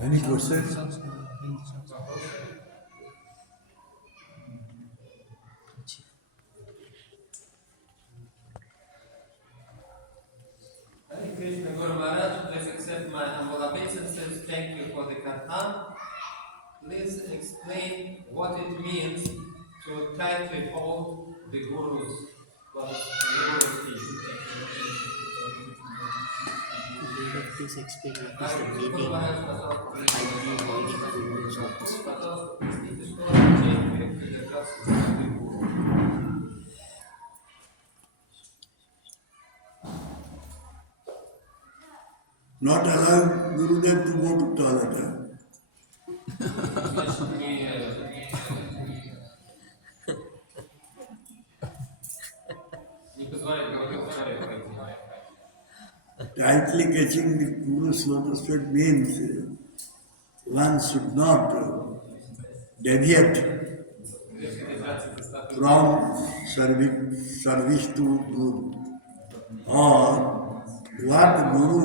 Any questions? Hare Krishna Guru Maharaj, please accept my humble obeisances. Thank you for the kirtan. Please explain what it means to tightly hold the Guru's feet. Please explain what is the meaning of tightly holding Guru's feet. Not allow Gurudev to go to toilet. Tightly catching the Guru's lotus feet means one should not deviate from service to Guru. Or what Guru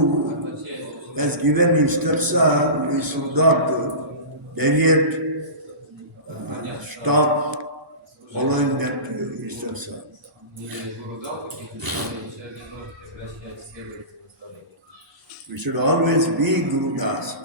has given instruction, we should not deviate, stop following that instruction. We should always be Guru Das.